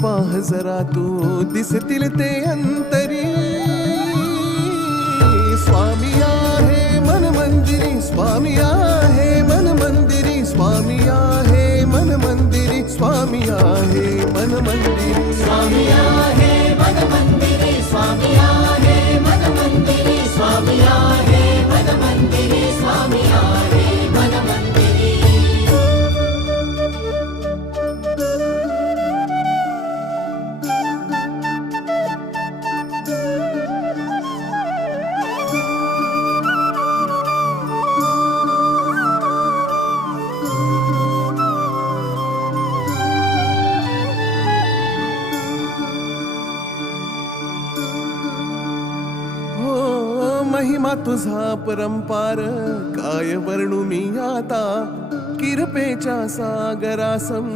पाह जरा तू दिसतील ते अंतरी. स्वामी आहे मन मंदिरी, स्वामी आहे मन मंदिरी, स्वामी आहे मन मंदिरी, स्वामी आहे मन मंदिरी. स्वामी आहे मन मंदिरी, स्वामी आहे मन मंदिरी, स्वामी आहे मन मंदिरी, स्वामी आहे मन मंदिरी. महिमा तुझा परंपार काय वर्णू मी आता. किरपेच्या सागरासम